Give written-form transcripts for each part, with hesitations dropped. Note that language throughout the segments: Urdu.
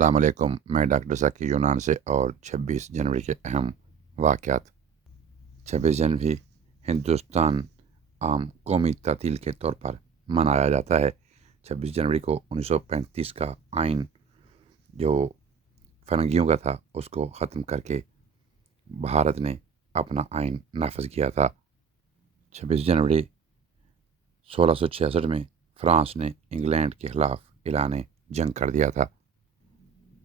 السلام علیکم، میں ڈاکٹر ذکی یونان سے اور 26 جنوری کے اہم واقعات۔ 26 جنوری ہندوستان عام قومی تعطیل کے طور پر منایا جاتا ہے۔ 26 جنوری کو 1935 کا آئین جو فرنگیوں کا تھا اس کو ختم کر کے بھارت نے اپنا آئین نافذ کیا تھا۔ 26 جنوری 1666 میں فرانس نے انگلینڈ کے خلاف اعلان جنگ کر دیا تھا۔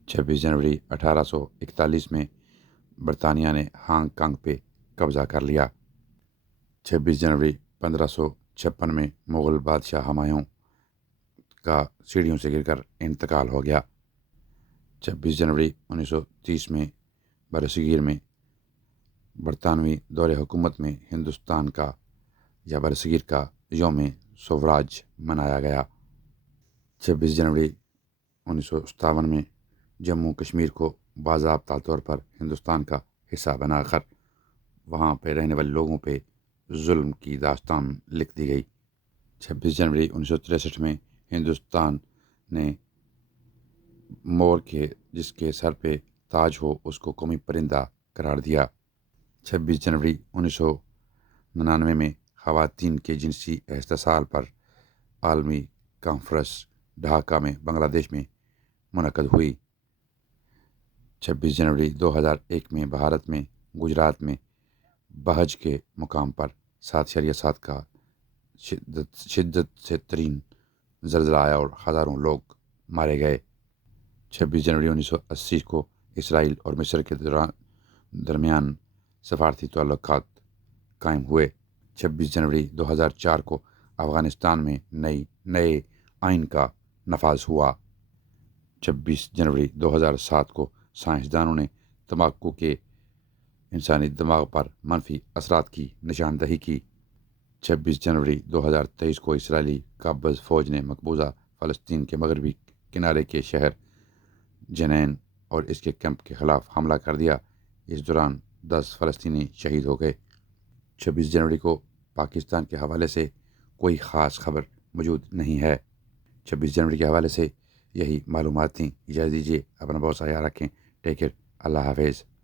26 جنوری 1841 میں برطانیہ نے ہانگ کانگ پہ قبضہ کر لیا۔ 26 جنوری 1556 میں مغل بادشاہ ہمایوں کا سیڑھیوں سے گر کر انتقال ہو گیا۔ 26 جنوری 1930 میں برصغیر میں برطانوی دور حکومت میں ہندوستان کا یا برصغیر کا یوم سوراج منایا گیا۔ 26 جنوری 1957 میں جموں کشمیر کو باضابطہ طور پر ہندوستان کا حصہ بنا کر وہاں پہ رہنے والے لوگوں پہ ظلم کی داستان لکھ دی گئی۔ 26 جنوری 1963 میں ہندوستان نے مور کے جس کے سر پہ تاج ہو اس کو قومی پرندہ قرار دیا۔ 26 جنوری 1999 میں خواتین کے جنسی استحصال پر عالمی کانفرنس ڈھاکہ میں بنگلہ دیش میں منعقد ہوئی۔ 26 جنوری 2001 میں بھارت میں گجرات میں بھاج کے مقام پر 7.7 کا شدت سے ترین زلزلہ آیا اور ہزاروں لوگ مارے گئے۔ 26 جنوری 1980 کو اسرائیل اور مصر کے درمیان سفارتی تعلقات قائم ہوئے۔ 26 جنوری 2004 کو افغانستان میں نئے آئین کا نفاذ ہوا۔ 26 جنوری 2007 کو سائنسدانوں نے تمباکو کے انسانی دماغ پر منفی اثرات کی نشاندہی کی۔ 26 جنوری 2023 کو اسرائیلی قابض فوج نے مقبوضہ فلسطین کے مغربی کنارے کے شہر جنین اور اس کے کیمپ کے خلاف حملہ کر دیا۔ اس دوران 10 فلسطینی شہید ہو گئے۔ 26 جنوری کو پاکستان کے حوالے سے کوئی خاص خبر موجود نہیں ہے۔ 26 جنوری کے حوالے سے یہی معلومات تھیں۔ اجازت دیجیے، اپنا بہت سا خیال رکھیں۔ ٹیک کیئر، اللہ حافظ۔